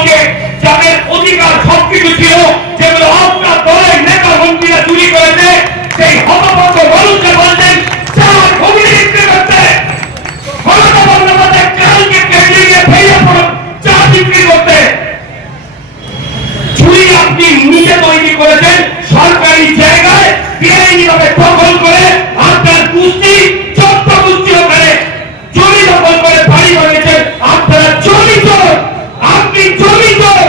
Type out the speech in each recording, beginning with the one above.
পশ্চিমবঙ্গে যাদের অধিকার সবকিছু ছিল, যেগুলো আপনার দলের নেতা মন্ত্রীরা চুরি করেছে, সেই হতভম্ব মানুষকে বলছেন চার ভূমি বিক্রি করতে। মমতা বন্দ্যোপাধ্যায় চালকে কেটে গিয়ে ভেঙে পড়ো চা বিক্রি করতে। চুরি আপনি নিজে তৈরি করেছেন সরকারি জায়গায় বেআইনিভাবে দখল করে। আপনার কুস্তি চোদ্দ কুস্তি ওখানে জমি দখল করে বাড়ি বানিয়েছেন। আপনারা জমি চোর, আপনি জমি চোর।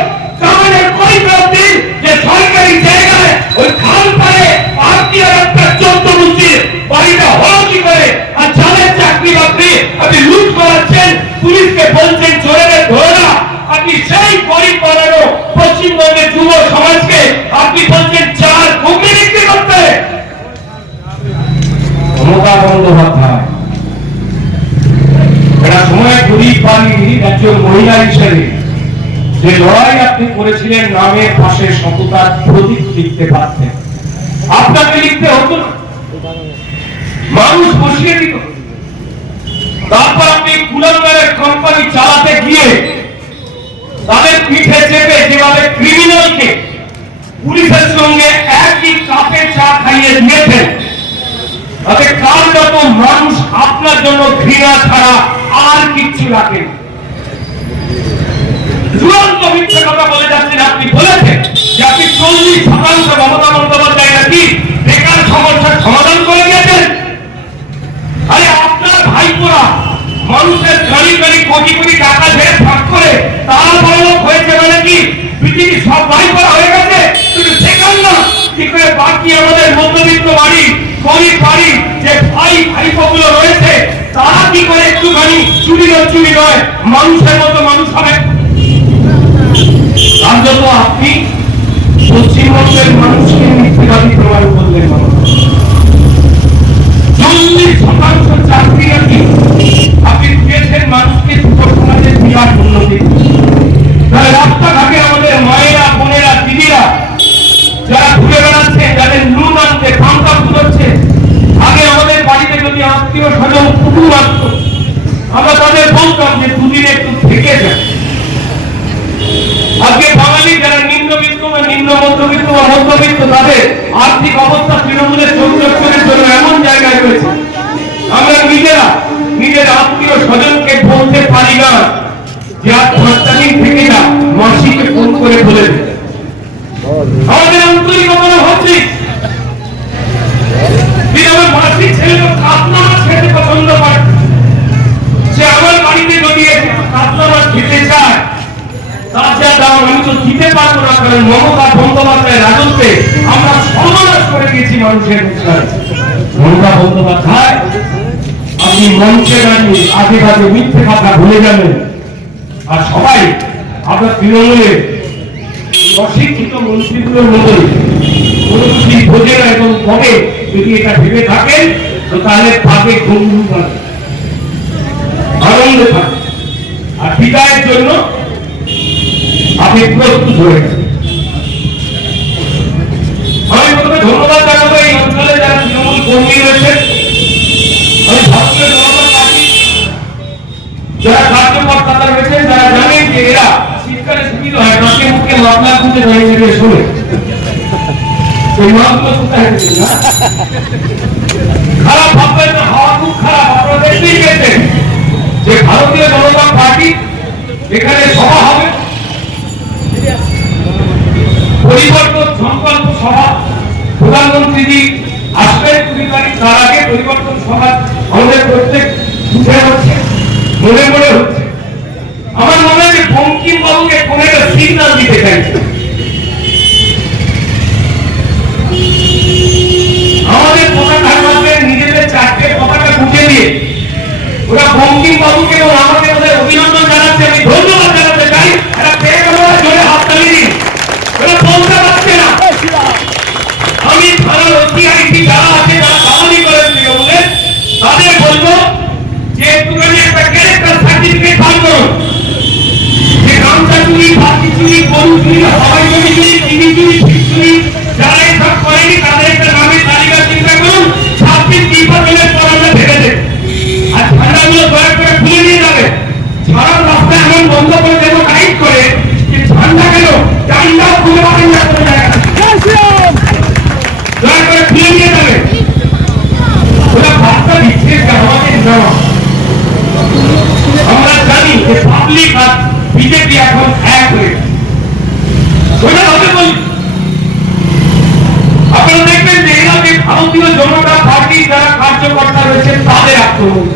তাহলে কই দিন যে সরকারি জায়গায় ওই খাল পারে আপনি আর আপনার চোদ্দ কুস্তির বাড়িটা হলো কি করে? আর যাদের চাকরি বাকরি আপনি লুট করাচ্ছেন, পুলিশকে বলছেন চোরেদের ধরে না। আপনি সেই গরিব বানানো পশ্চিমবঙ্গের যুব সমাজকে আপনি বলছেন চার ভূমি বিক্রি করতে। মমতা বন্দ্যোপাধ্যায় এটা সময় গরিব বাড়ির একজন মহিলা হিসেবে যে লড়াই আপনি করেছিলেন, নামের পাশে সততার প্রতীক লিখতে পারতেন। আপনাকে লিখতে হতো না, মানুষ বসিয়ে দিত। তারপর আপনি কুলাঙ্গারের কোম্পানি চালাতে গিয়ে তাদের পিঠে চেপে যেভাবে ক্রিমিনালকে পুলিশের সঙ্গে একই কাপে চা খাইয়ে দিয়েছেন, তাতে কার যত মানুষ আপনার জন্য ঘৃণা ছাড়া আর কিচ্ছু রাখেন। চূড়ান্ত মিথ্যে কথা বলে যাচ্ছেন। আপনি বলেছেন যে আপনি 40% মমতা বন্দ্যোপাধ্যায় নাকি বেকার সমস্যার সমাধান করে দিয়েছেন। আরে আপনার ভাইপোরা মানুষের গাড়ি গাড়ি কোটি কোটি টাকা ঝেড়ে ভাগ করে তারা বড়লোক হয়েছে মানে কি পৃথিবী সব ভাইপোরা হয়ে গেছে? কিন্তু সেখান না, কি করে বাকি আমাদের মধ্যবিত্ত বাড়ি গরিব বাড়ি যে ভাইপোগুলো রয়েছে তারা কি করে একটুখানি চুরি নয় মানুষের মতো মানুষ হবে? আর যত আপনি পশ্চিমবঙ্গের মানুষকে মিথ্যাবাদী প্রমাণ করলেন। 40% চাকরি নাকি আপনি দিয়েছেন মানুষকে, যুব সমাজের বিরাট উন্নতি। তাহলে রাস্তাঘাটে আমাদের মায়েরা বোনেরা দিদিরা যারা ঘুরে বেড়াচ্ছে, যাদের নুন আনতে পান্তা ফুটোচ্ছে, আগে আমাদের বাড়িতে যদি আত্মীয় স্বজন কুটুম আসতো আমরা তাদের বলতাম যে দুদিন একটু থেকে যায়। আজকে বাঙালি যারা নিম্নবিত্ত বা নিম্ন মধ্যবিত্ত বা মধ্যবিত্ত তাদের আর্থিক অবস্থা তৃণমূলের চৌচরের জন্য এমন জায়গায় রয়েছে আমরা নিজেরা নিজের আত্মীয় স্বজনকে বলতে পারি না যে আর 5টা দিন থেকে না, মাসিকে ফোন করে বলে দেয়। আমাদের আন্তরিকতা হচ্ছে আমার মাসি ছেলে কাতলা মাছ খেতে পছন্দ করে, সে আমার বাড়িতে যদি কাতলা মাছ খেতে চায় তার যা দাম আমি তো দিতে পারবো না, কারণ মমতা বন্দ্যোপাধ্যায়ের রাজত্বে আমরা সর্বনাশ করে দিয়েছি মানুষের রোজগার। মমতা বন্দ্যোপাধ্যায় আপনি মঞ্চে দাঁড়িয়ে আগে বাজে মিথ্যে কথা ভুলে যাবেন। আর সবাই আপনার তৃণমূলের অশিক্ষিত মন্ত্রীগুলোর মতোই কোনো কিছু বোঝে না এবং কবে যদি এটা ভেবে থাকেন তো তাহলে ভাবে ঘুম আনন্দ থাকে। আর বিদায়ের জন্য আপনি প্রস্তুত হয়ে গেছেন। আমি প্রথমে ধন্যবাদ জানাবো এই অঞ্চলে যারা তৃণমূল কর্মী রয়েছে। আমি ভারতীয় জনতা পার্টি যারা কার্যকর্তা রয়েছেন, যারা জানেন যে এরা শীতকালে সুবিধা হয় নাকে মুখে মামলা খুঁজে দাঁড়িয়ে দাঁড়িয়ে শোনে সেই মামলা কোথায় খারাপ ভাববেন না, হাওয়া খুব খারাপ। আপনারা দেখতেই পেয়েছেন যে ভারতীয় জনতা পার্টি এখানে সভা হবে, পরিবর্তন সংকল্প সভা, প্রধানমন্ত্রীজি আসবেন 20 তারিখ, তার আগে পরিবর্তন সভা আমাদের প্রত্যেক বুঝে হচ্ছে, মনে মনে হচ্ছে। আমার মনে হয় যে বঙ্কিম বাবুকে কোন একটা সিগন্যাল দিতে চাইছে। আমাদের পতাকার মধ্যে নিজেদের 4টে পতাকা বুঝে দিয়ে ওরা বঙ্কিম বাবুকে এবং আমাকে ওদের অভিনন্দন জানাচ্ছে। আমি ধন্যবাদ জানাতে চাই। এরা পেয়ে গেল, জোরে হাততালি দিন। ওরা বলতে পারছে না। আমি থানার OCIC যারা আছে, যারা দালালি করেন তৃণমূলের, তাদের বলবো যে একটুখানি একটা ক্যারেক্টার সার্টিফিকেট বার করুন। যে গামছা চুরি, বাকি চুরি, গরু চুরি, হাওয়াই চুরি, চিনি চুরি, ঠিক চুরি যারা এসব করেনি তাদের একটা নামের তালিকা চিন্তা করুন। 26 ডিপার্টমেন্টের পর আমরা ভেবে দেব। আর ঠান্ডাগুলো দয়া করে খুলে নিয়ে যাবে। ছাড়ার বিজেপি এখন এক হয়ে ওইটা হবে বলি। আপনারা দেখবেন যে এরা যে ভারতীয় জনতা পার্টির যারা কার্যকর্তা রয়েছেন তাদের আক্রমণ,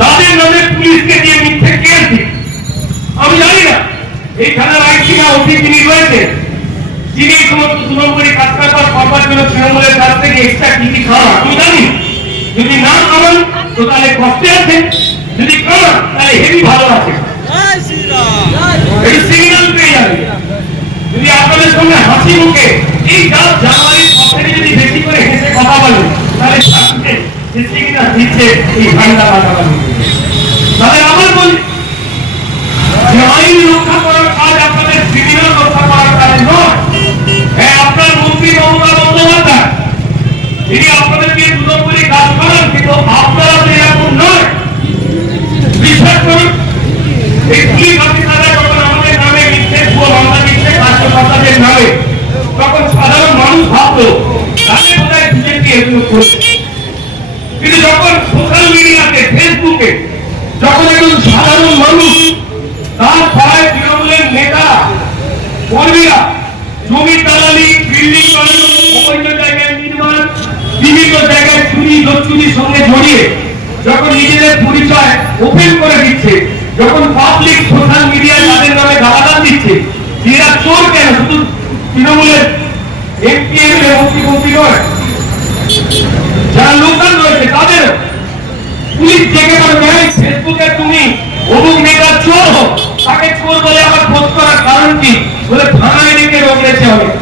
তাদের নামে পুলিশকে দিয়ে মিথ্যে কেস দিই। আমি জানি না এই থানার আইসি না ওসি যিনি রয়েছে, যিনি সমস্ত তৃণমূলী কাজকর্তা করবার জন্য তৃণমূলের কাছ থেকে এক্সট্রা কি কি খাওয়া আমি জানি। যদি না খাওয়ান তো তাহলে কষ্টে আছে, যদি খাওয়ান তাহলে হেভি ভালো আছে, এই সিগন্যাল পেয়ে যাবে। যদি আপনাদের সঙ্গে হাসি মুখে এই জানুয়ারির পক্ষে যদি বেশি করে হেসে কথা বলেন তাহলে সামনে যে সিগন্যাল দিচ্ছে এই ঠান্ডা বাতাবাজি। তাহলে আমার বলি যে আইন রক্ষা করার কাজ আপনাদের সিগন্যাল রক্ষা করার কাজ নয়। হ্যাঁ, আপনার মন্ত্রী মমতা বন্দ্যোপাধ্যায় তিনি আপনাদেরকে দুজন করে কাজ করেন, কিন্তু আপনারা তো এরকম নয়। বিশ্বাস করুন, এই পুলিশ অফিসাররা যখন আমাদের নামে মিথ্যে মামলা দিচ্ছে কার্যকর্তাদের নামে, তখন সাধারণ মানুষ ভাবলো তাদের বোধহয় বিজেপি এগুলো করছে। কিন্তু যখন সোশ্যাল মিডিয়াতে ফেসবুকে যখন একজন সাধারণ মানুষ তার পাড়ায় তৃণমূলের নেতা কর্মীরা জমি দালালি, বিল্ডিং বানানো, অবৈধ জায়গায় নির্মাণ, বিভিন্ন জায়গায় চুরি দস্যুরির সঙ্গে জড়িয়ে যখন নিজেদের পরিচয় ওপেন করে দিচ্ছে, যখন পাবলিক সোশ্যাল মিডিয়ায় তাদের নামে গালাগাল দিচ্ছে, এরা চোর কেন, শুধু তৃণমূলের এমপি এমএলএ মন্ত্রী নয়, যারা লোকাল রয়েছে তাদের পুলিশ জেগে বলবে ফেসবুকে তুমি অমুক নেতা চোর হোক, তাকে চোর বলে আমার খোঁজ করার কারণ কি বলে থানায় ডেকে রয়েছে অনেক।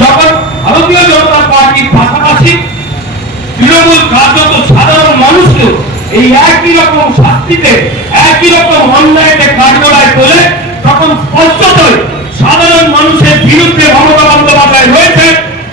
যখন ভারতীয় জনতা পার্টির পাশাপাশি তৃণমূল কার্যত সাধারণ মানুষকেও এই একই রকম শাস্তিতে একই রকম অন্যায়তে কাঠগড়ায় তোলে, তখন স্পষ্টতই সাধারণ মানুষের বিরুদ্ধে মমতা বন্দ্যোপাধ্যায় রয়েছে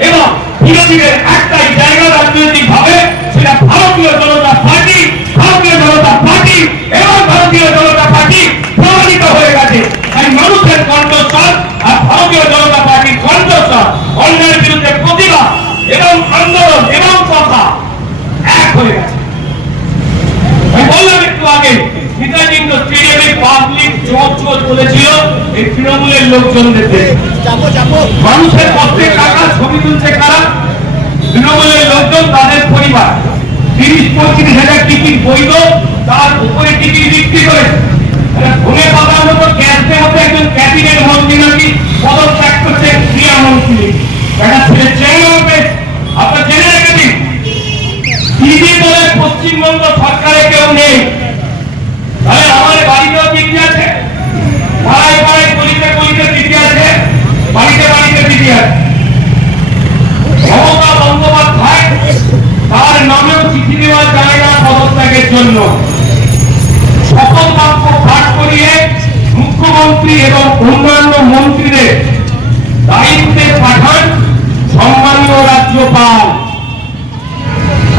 এবং বিরোধীদের একটাই জায়গা রাজনৈতিক ভাবে, সেটা ভারতীয় জনতা পার্টি। ভারতীয় জনতা পার্টি এবং ভারতীয় জনতা পার্টি প্রমাণিত হয়ে গেছে তাই মানুষের কণ্ঠস্বর আর ভারতীয় জনতা পার্টির কণ্ঠস্বর অন্যায়ের বিরুদ্ধে প্রতিবাদ এবং আন্দোলন এবং কথা এক হয়ে গেছে। আমি বললাম একটু আগে নেতাজি স্টেডিয়ামে পাবলিক জোর জোর বলেছিল এই তৃণমূলের লোকজনদের মানুষের পক্ষে টাকা ছবি তুলছে কারা? তৃণমূলের লোকজন, তাদের পরিবার 30-35 টিকিট বৈধ, তার উপরে টিকিট বিক্রি করে ঘুমে পাতার মতো ক্যাশে মতো একজন ক্যাবিনেট মন্ত্রী নাকি পদত্যাগ করছে ক্রীড়ামন্ত্রী। একটা ছেলে চেয়ে আপনার জেনে রেখে দিন, দিদি বলে পশ্চিমবঙ্গ সরকারে কেউ নেই। তাহলে আমার বাড়িতেও দিদি আছে, পাড়ায় পাড়ায় গলিতে গলিতে দিদি আছে, বাড়িতে বাড়িতে দিদি আছে। মমতা বন্দ্যোপাধ্যায় তার নামেও চিঠি দেওয়া যায় না পদত্যাগের জন্য। শপথ বাক্য পাঠ করিয়ে মুখ্যমন্ত্রী এবং অন্যান্য মন্ত্রীদের দায়িত্বে পাঠান সম্মানীয় রাজ্যপাল।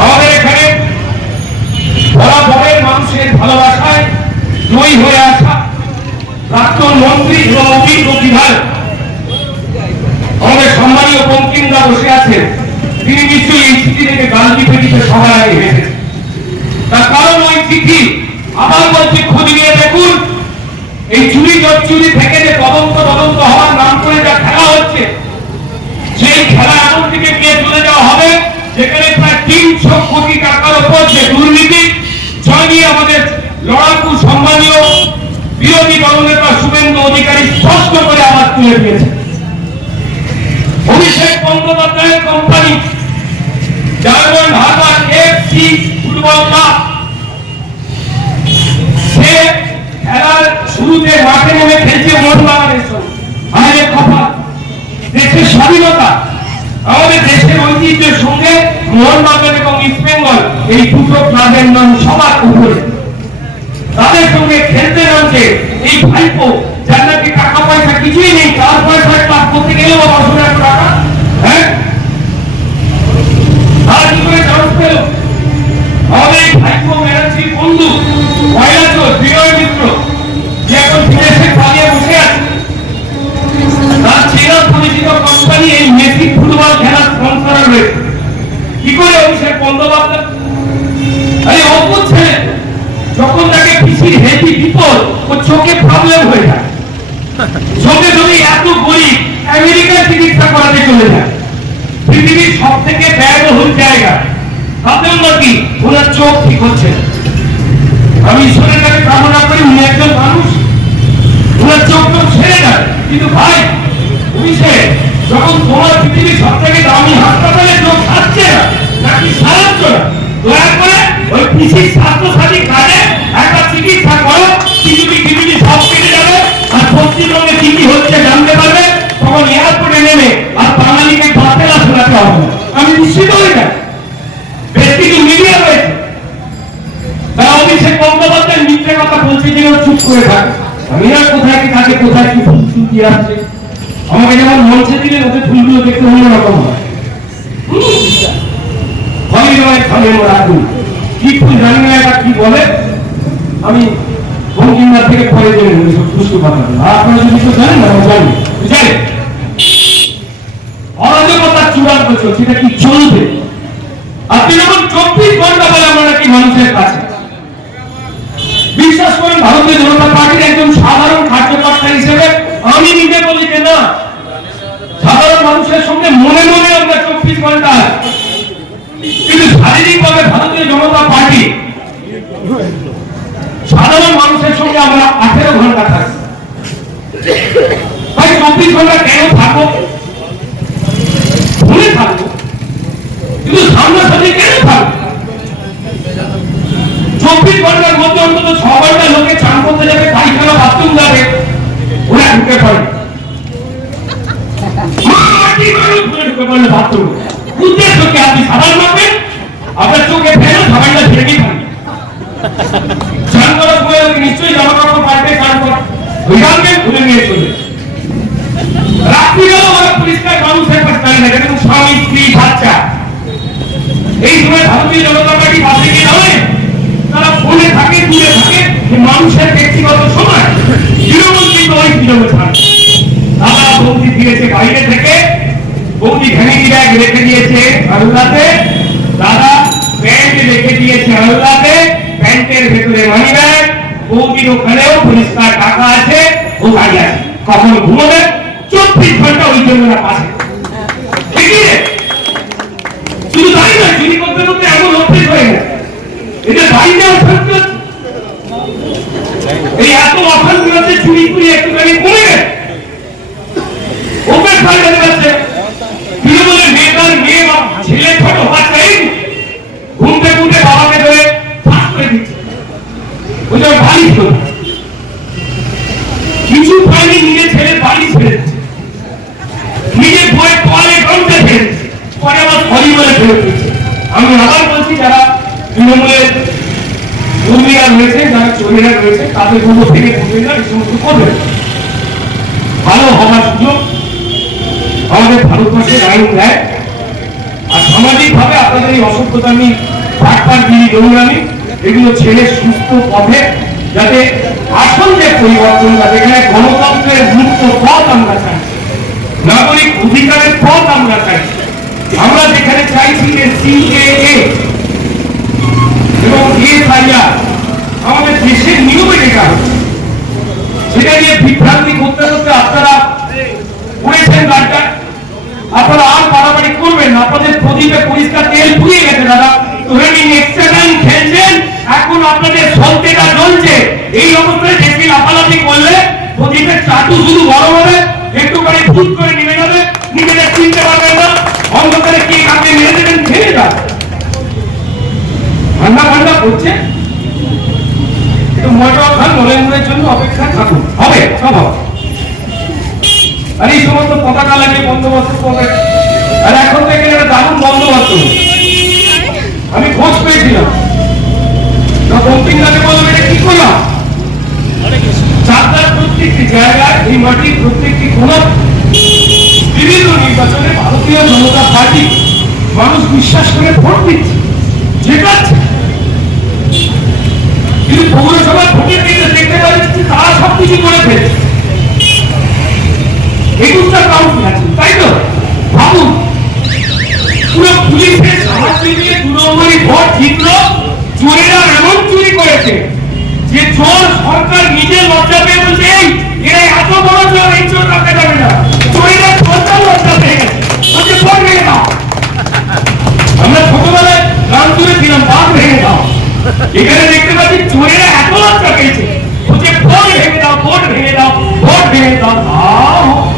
আমাদের এখানে বরাবরের মানুষের ভালোবাসায় জয়ী হয়ে আসা প্রাক্তন মন্ত্রী এবং অভিজ্ঞ বিধায়ক আমাদের সম্মানীয় বঙ্কিমদা বসে আছেন, তিনি নিশ্চয়ই এই চিঠি থেকে গান্ধী পেটিতে সবার আগে হেঁটেছেন। তার কারণ ওই চিঠি আবার বলছি খোঁজ নিয়ে দেখুন, এই চুরি চুরি থেকে যে তদন্ত হওয়ার নাম করে যা খেলা হচ্ছে, সেই খেলা এমন দিকে গিয়ে চলে যাওয়া হবে যেখানে প্রায় 300 কোটি টাকার উপর যে দুর্নীতি জয় আমাদের লড়াকু সম্মানীয় বিরোধী দলনেতা শুভেন্দু অধিকারী স্পষ্ট করে আবার তুলে দিয়েছে। অভিষেক বন্দ্যোপাধ্যায়ের company German harbour FC football club, সে খেলার শুরুতে মাঠে নেমে খেলছে মোহনবাগানের সঙ্গে। আমাদের কথা, দেশের স্বাধীনতা, আমাদের দেশের ঐতিহ্যের সঙ্গে মোহনবাগান এবং ইস্ট বেঙ্গল এই দুটো ক্লাবের নাম সবার উপরে। তাদের সঙ্গে খেলতে নামছে এই ভাইপো, যার নাকি টাকা পয়সা কিছুই নেই, তার পয়সায় ক্লাব করতে গেলেও 10,000 টাকা। হ্যাঁ, তার কি করে চান্স পেল? আমাদের এই ভাইপো ব্যানার্জির বন্ধু ময়লাচোর বিনয় মিত্র, যে এখন বিদেশে পালিয়ে বসে আছে, তার চেনা পরিচিত কোম্পানি এই মেসি ফুটবল খেলার স্পন্সর রয়েছে। কি করে অভিষেক বন্দ্যোপাধ্যায়, অদ্ভুত ছেলে, যখন তাকে পিসির হেভি ও চোখে প্রবলেম হয়ে যায়, চোখে যদি এত গরিব আমেরিকার চিকিৎসা করাতে চলে যায়, পৃথিবীর সব থেকে ব্যয়বহুল জায়গা, তাতেও নাকি ওনার চোখ ঠিক হচ্ছে না। আমি ঈশ্বরের কাছে কামনা করি উনি একজন মানুষ, ওনার চোখ ছেড়ে যায়। কিন্তু ভাই অভিষেক, যখন তোমার পৃথিবীর সব থেকে দামি হাসপাতালে চোখ থাকছে না নাকি সারাচ্ছ না, দয়া করে ওই কৃষির স্বাস্থ্যসাথী কাজে একটা চিকিৎসা করো, পৃথিবী সব কেটে যাবে। আর পশ্চিমবঙ্গে কি কি হচ্ছে জানতে পারবে, তখন এয়ারপোর্টে নেমে আর বাঙালিকে বাতেলা শোনাতে হবে। আমি নিশ্চিত হয়ে যাই। বেশ কিছু মিডিয়া রয়েছে তারা অভিষেক বন্দ্যোপাধ্যায় মিথ্যে কথা বলছে যে চুপ করে থাকে। আমি আর কোথায় কি কাজে কোথায় কি ফুল ফুল দিয়ে আসছে, আমাকে যেমন মঞ্চে দিলে ওদের ফুলগুলো দেখতে অন্যরকম হয়। কি ফুল জানি না, এটা কি বলে, আমি বঙ্কিমদার থেকে পরে জেনে নেব সব দুষ্টু কথা। আপনারা যদি তো জানেন না, জানি বুঝলেন অরাজকতা চূড়ান্ত চলছে, এটা কি চলবে? আপনি যখন 24 ঘন্টা বলে আমরা নাকি মানুষের কাছে, বিশ্বাস করেন ভারতীয় জনতা পার্টির একজন সাধারণ কার্যকর্তা হিসেবে আমি নিজে বলি যে না, সাধারণ মানুষের সঙ্গে মনে মনে আমরা 24 ঘন্টা, কিন্তু শারীরিকভাবে ভারতীয় জনতা পার্টি সাধারণ মানুষের সঙ্গে আমরা 18 ঘন্টা থাকি। ভাই 24 ঘন্টা কেন থাকবো? ভুলে থাকবো, কিন্তু সামনাসামনি কেন থাকবো? 24 ঘন্টার মধ্যে অন্তত 6 ঘন্টা লোকে চান করতে যাবে, পায়খানা বাথরুম যাবে, ওরা ঢুকে পড়ে। আপনি সাবান মারবেন, আপনার চোখে ফেলো, সাবানটা ঝেড়ে থাকবে। চান করার সময় নিশ্চয়ই জামা কাপড় পাল্টে চান করা, খুলে নিয়ে চলে রাত্রিবেলা ওরা পরিষ্কার মানুষের কাছে দাঁড়িয়ে থাকে, কিন্তু স্বামী স্ত্রী বাচ্চা। এই সময় ভারতীয় জনতা পার্টি পাশে গিয়ে দাঁড়ায়, তারা ফোনে থাকে, দূরে থাকে, মানুষের ব্যক্তিগত সময় তৃণমূল কিন্তু ওই তৃণমূল ছাড়ে। দাদা বৌদি ফিরেছে বাইরে থেকে, বৌদি ভ্যানিটি ব্যাগ রেখে দিয়েছে আলুলাতে, দাদা প্যান্ট রেখে দিয়েছে আলুলাতে, প্যান্টের ভেতরে মানি ব্যাগ, বৌদির ওখানেও পরিষ্কার টাকা আছে, ও গাড়ি আছে। কখন ঘুমোবে? 24 ঘন্টা ওই জন্য পাশে। ঠিকই রে, শুধু তাই না, চুরি করতে করতে এমন অভ্যেস হয়ে গেছে, এটা বাড়িতে অশান্তি হচ্ছে। এই এত অশান্তি হচ্ছে, চুরি করে একটুখানি কমে গেছে, অভ্যেস হয়ে যাচ্ছে। তৃণমূলের নেতার মেয়ে বা ছেলে ছোট হওয়া চাই, ঘুমতে ঘুমতে বাবাকে ধরে ফাঁস করে দিচ্ছে, ওই বাড়ি ছিল কিছু পায়নি, নিজের ছেলে বাড়ি ছেড়ে দিচ্ছে, নিজের বইয়ের কলে গন্ডে ছেড়ে দিচ্ছে, পরে আবার ফলি বলে ফেরত দিচ্ছে। আমি আবার বলছি, যারা তৃণমূলের কর্মীরা রয়েছে, যারা চোরেরা রয়েছে, তাদের কোনো থেকে করবেন না, এই সমস্ত করবেন। ভালো হওয়ার সুযোগ আমাদের ভারতবর্ষের আইন দেয়। আর সামাজিক ভাবে আপনাদের এই অসভ্যতামি, বাটপারগিরি, দৌড়ানি, এগুলো ছেড়ে সুস্থ পথে, যাতে আসল যে পরিবর্তন, যাতে এখানে গণতন্ত্রের মুক্ত পথ আমরা চাই, নাগরিক অধিকারের পথ আমরা চাই। আমরা যেখানে চাইছি যে সিএএ এবং এসআইআর আমাদের দেশের নিয়মে লেখা হচ্ছে, সেটা নিয়ে বিভ্রান্তি করতে করতে আপনারা পড়েছেন গাড়িটা, আপনারা আর পারাপারি করবেন না। আপনাদের প্রদীপে পরিষ্কার তেল পুড়িয়ে গেছে দাদা, ধরে নিন এক্সট্রাগান খেলছেন, এখন আপনাদের সলতেটা জ্বলছে। এই অবস্থায় বেশি লাফালাফি করলে প্রদীপের চাটু শুধু বড় হবে, একটু করে ফুট করে নেমে যাবে, নিজেদের চিনতে পারবেন না, অন্ধকারে কে কাকে মেরে দেবেন ভেঙে যাবে। ঠান্ডা ঠান্ডা করছে, মজা খান, নরেন্দ্রের জন্য অপেক্ষা থাকুন, হবে সব হবে। আর এই সমস্ত পতাকা লাগিয়ে বন্দোবস্ত করবে, আর এখন থেকে একটা দারুণ বন্দোবস্ত। আমি খোঁজ পেয়েছিলাম, বঙ্কিমদাকে বললাম এটা কি করলাম, চারটার প্রত্যেকটি জায়গায় এই মাটির প্রত্যেকটি কোন বিভিন্ন নির্বাচনে ভারতীয় জনতা পার্টি মানুষ বিশ্বাস করে ভোট দিচ্ছে, জেতাচ্ছে। কিন্তু পৌরসভার ভোটের ক্ষেত্রে দেখতে পাচ্ছি তারা সবকিছু করে ফেলছে। 21টা কাউন্সিল আছে, তাই তো? ভাবুন, পুরো পুলিশের সাহায্য নিয়ে 2 নম্বরই ভোট জিতলো। চোরেরা এমন চুরি করেছে যে চোর সরকার নিজের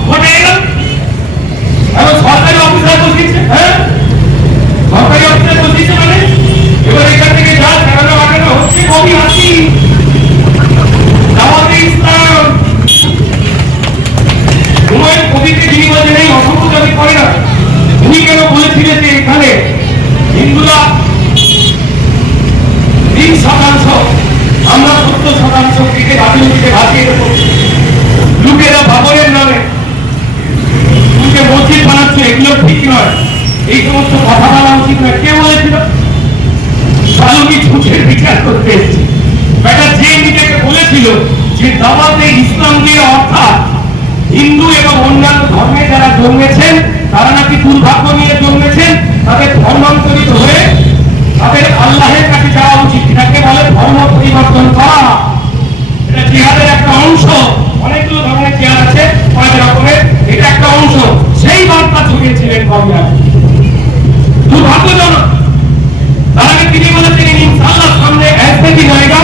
ভোটে গেল এখন সরকারি অফিসার বসিয়েছে, হ্যাঁ সরকারি অফিসার বসিয়েছে মানে এবার এখান থেকে যা ঠেকানো বাটানো হচ্ছে কবি হাসি জামাতে ইসলাম হুমায়ুন কবিকে যিনি বলেছেন এই অসংখ্য দাবি করে না, উনি কেন বলেছিলেন যে এখানে হিন্দুরা 3% আমরা 70% থেকে রাজনীতিতে ভাসিয়ে দেবো, লোকেরা বাবরের নামে তুই মসজিদ বানাচ্ছে, এগুলো ঠিক নয়, এই সমস্ত কথা বলা উচিত নয়। কে বলেছিল? সালুকি ঝুঁকের বিচার করতে এসেছে বেটা, যে নিজেকে বলেছিল যে দাওয়াতে ইসলাম দিয়ে অর্থাৎ হিন্দু এবং অন্যান্য ধর্মে যারা জন্মেছেন তারা নাকি দুর্ভাগ্য নিয়ে জন্মেছেন, তাদের ধর্মান্তরিত হয়ে তাদের আল্লাহের কাছে যাওয়া উচিত, এটাকে বলে ধর্ম পরিবর্তন করা। এটা জিহাদের একটা অংশ, অনেকগুলো ধরনের জিহাদ আছে 5 রকমের, এটা একটা অংশ। সেই বার্তা ছড়িয়েছিলেন কবিরা, দুর্ভাগ্যজনক। তার আগে তিনি বলেছেন ইনশাআল্লাহ সামনে ऐसे दिन आएगा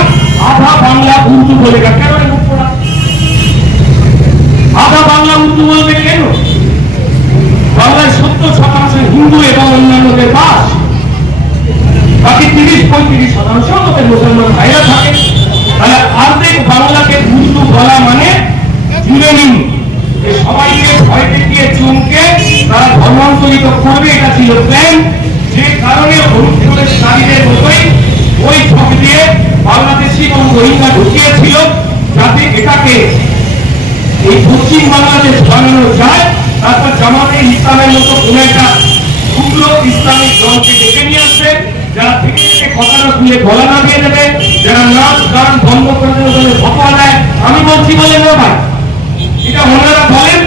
आधा बांग्ला उर्दू बोलेगा। কেন মুখ পড়া আধা বাংলা উর্দু বলবে কেন? বাংলায় 70% হিন্দু এবং অন্যান্যদের বাস, বাকি 30-35% আমাদের মুসলমান ভাইরা থাকে। তাহলে অর্ধেক বাংলাকে উর্দু বলা মানে জুড়ে নিন, সবাইকে ভয় দেখিয়ে চমকে তারা ধর্মান্তরিত করবে, এটা ছিল প্ল্যান। যে কারণে নারীদের মতোই ওই ছক দিয়ে বাংলাদেশি এবং রোহিঙ্গা ঢুকিয়েছিল, যাতে এটাকে এই পশ্চিম বাংলাদেশ বানানো যায়। তারপর জামাতে ইসলামের মতো কোন একটা ক্ষুদ্র ইসলামিক দলকে ডেকে নিয়ে আসবে, যারা থেকে থেকে কথাটা তুলে গলা না দিয়ে দেবে, যারা নাচ গান বন্ধ করে দেবে বলে ফতোয়া দেয়। আমি বলছি বলে না ভাই, এটা ওনারা বলেন,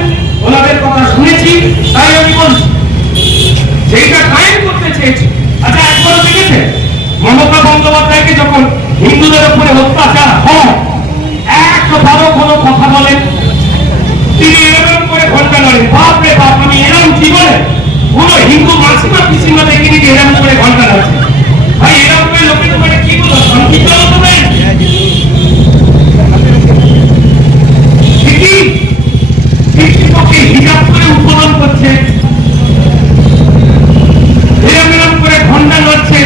ওনাদের কথা শুনেছি, তাই আমি বলছি যেটা কায়েম করতে চেয়েছি। আচ্ছা একবার দেখেছে মমতা বন্দ্যোপাধ্যায়কে যখন হিন্দুদের উপরে অত্যাচার হয় একবারও কোনো কথা বলেন? তিনি এরকম করে ঘন্টা লড়েন, বাপরে বাপ, আমি এরকম জীবনে কোন হিন্দু মাসিমা পিসিমা দেখিনি যে এরকম করে ঘন্টা লড়ছে। ভাই এরকম করে লোকে তোমার কি বলো, শান্তি চলো তো ভাই, ঠিকই শিক্ষককে হিজাব করে উদ্বোধন করছে, এরকম করে ঘন্টা লড়ছে,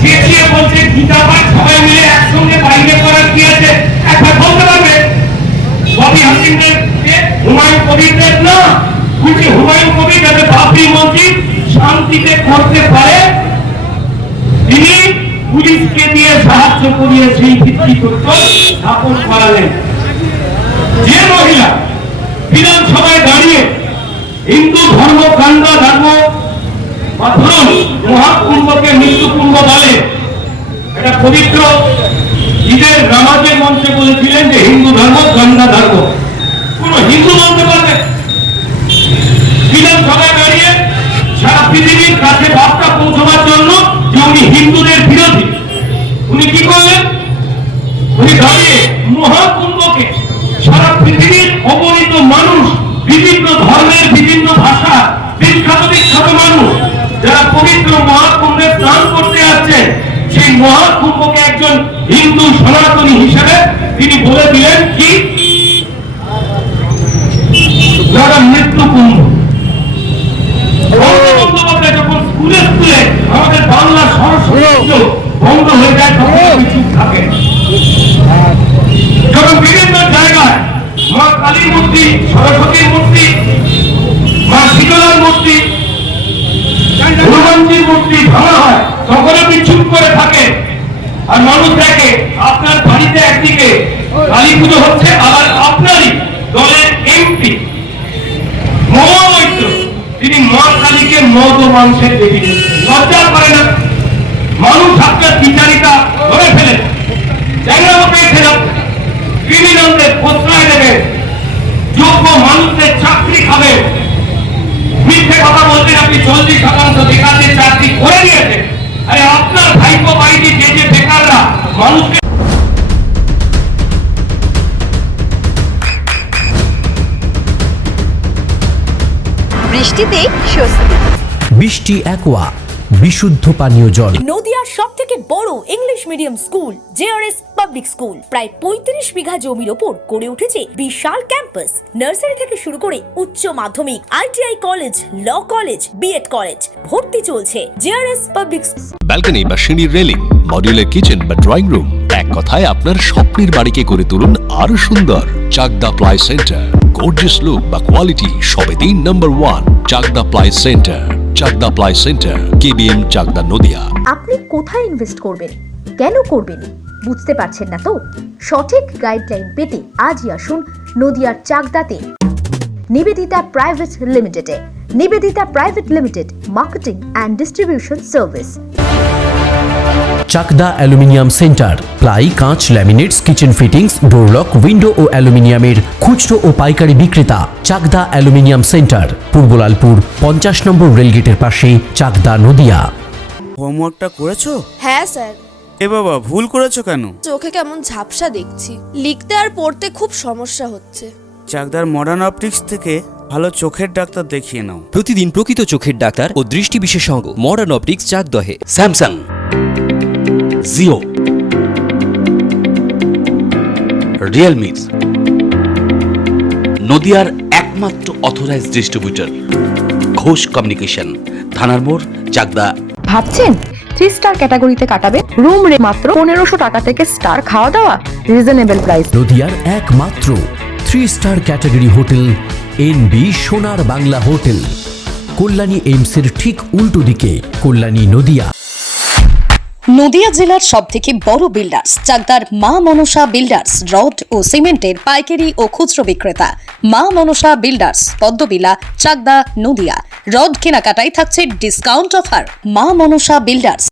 চেঁচিয়ে বলছে গীতা পাঠ সবাই মিলে একসঙ্গে বাইরে করার কি আছে? একবার বলতে পারবে কবি হাসিনদের হুমায়ুন কবিরদের না, বলছে হুমায়ুন কবির যাতে বাবরি মসজিদ শান্তিতে করতে পারে তিনি পুলিশকে দিয়ে সাহায্য করিয়ে সেই ভিত্তিতত্ত্ব স্থাপন করালেন। যে মহিলা বিধানসভায় দাঁড়িয়ে হিন্দু ধর্মকাণ্ড ধর্ম বা ধরুন মহাকুম্ভকে মৃত্যুকুম্ভ বলে, এটা পবিত্র ঈদের নামাজের মঞ্চে বলেছিলেন যে হিন্দু ধর্ম গঙ্গা ধর্ম, কোন হিন্দু বলতে পারবে? বিধানসভায় দাঁড়িয়ে সারা পৃথিবীর কাছে বার্তা পৌঁছবার জন্য যে উনি হিন্দুদের বিরোধী, উনি কি করলেন? উনি দাঁড়িয়ে মহাকুম্ভকে সারা পৃথিবীর অগণিত মানুষ, বিভিন্ন ধর্মের বিভিন্ন ভাষা, বিখ্যাত বিখ্যাত মানুষ যারা পবিত্র মহাকুম্ভে স্নান করতে আসছেন, সেই মহাকুম্ভকে একজন হিন্দু সনাতনী হিসেবে তিনি বলে দিলেন কি মৃত্যু কুম্ভ। বন্দ্যোপাধ্যায় যখন স্কুলে স্কুলে আমাদের বাংলা সরস্বতী বন্ধ হয়ে যায় তখন চুপ থাকে, যখন বিভিন্ন জায়গায় মা কালীর মূর্তি, সরস্বতীর মূর্তি, মা শীতলার মূর্তি, হনুমানজির মূর্তি ভাঙা হয় তখন আপনি চুপ করে থাকে। আর মানুষ দেখে আপনার বাড়িতে একদিকে কালী পুজো হচ্ছে, আবার আপনারই দলের এমপি মহামৈত্র তিনি মা কালীকে মদ ও মাংসের দেবী, লজ্জা করে না? মানুষ আপনার বিচারিতা ধরে ফেলেন, জায়গাটা পেয়েছিলাম ক্রিমিনালদের প্রশ্রয় দেবে, যোগ্য মানুষদের চাকরি খাবে, মিথ্যে কথা বলতে আপনি 40% বেকারদের চাকরি করে দিয়েছে। আরে আপনার ভাইপো ভাইটি যে যে বেকাররা মানুষকে বৃষ্টিতে স্বস্তি। বৃষ্টি অ্যাকোয়া বিশুদ্ধ পানীয় জল। নদিয়ার সবথেকে বড় English medium school JRS public school প্রায় ৩৫ বিঘা জমির ওপর গড়ে উঠেছে বিশাল ক্যাম্পাস। নার্সারি থেকে শুরু করে উচ্চ মাধ্যমিক, ITI college, law college, B Ed college, ভর্তি চলছে জেআরএস পাবলিক। ব্যালকনি বা সিঁড়ির রেলিং, মডিউলার কিচেন বা ড্রয়িং রুম, এক কথায় আপনার স্বপ্নের বাড়িকে করে তুলুন আরো সুন্দর। Chakdaha ply centre, gorgeous look বা কোয়ালিটি সবে 3 number 1 Chakdaha ply centre. Chakdaha ply centre, KBM, Chakdaha, Nadia. আপনি কোথায় ইনভেস্ট করবেন, কেন করবেন বুঝতে পারছেন না তো? সঠিক গাইডলাইন পেতে আজই আসুন নদিয়ার চাকদাতে নিবেদিতা প্রাইভেট লিমিটেডে। Nivedita private limited, marketing and distribution service. Chakdah aluminium centre, ply, কাঁচ, laminates, kitchen fittings, door lock, window ও অ্যালুমিনিয়ামের খুচরো ও পাইকারি বিক্রেতা। Chakdah aluminium centre, Purbalalpur 50 number রেলগেটের পাশে, চাকদা, নদিয়া। হোমওয়ার্কটা করেছো? হ্যাঁ স্যার। এ বাবা, ভুল করেছো কেন? চোখে কেমন ঝাপসা দেখছি, লিখতে আর পড়তে খুব সমস্যা হচ্ছে। চাকদার মডার্ন অপটিক্স থেকে ভালো চোখের ডাক্তার দেখিয়ে নাও। প্রতিদিন প্রকৃত চোখের ডাক্তার ও দৃষ্টি বিশেষজ্ঞ মডার্ন অপটিক্স, চাকদহে। স্যামসাং, জিও, রিয়েলমি, নদিয়ার একমাত্র অথরাইজড ডিস্ট্রিবিউটর ঘোষ কমিউনিকেশন, থানার মোড়, চাকদা। ভাবছেন 3 স্টার ক্যাটাগরিতে কাটাবে? রুম রে মাত্র 1500 টাকা থেকে স্টার, খাওয়া দাওয়া রিজনেবল প্রাইস। নদিয়ার একমাত্র 3 স্টার ক্যাটাগরি হোটেল এনবি সোনার বাংলা হোটেল, কল্যাণী এইমসের ঠিক উল্টো দিকে, কল্যাণী, নদিয়া। নদিয়া জেলার সবথেকে বড় বিল্ডার্স চাকদার মা মনসা বিল্ডার্স, রড ও সিমেন্টের পাইকারি ও খুচরো বিক্রেতা। মা মনসা বিল্ডার্স, পদ্মবিলা, চাকদা, নদিয়া। রড কেনাকাটায় থাকছে ডিসকাউন্ট অফার। মা মনসা বিল্ডার্স।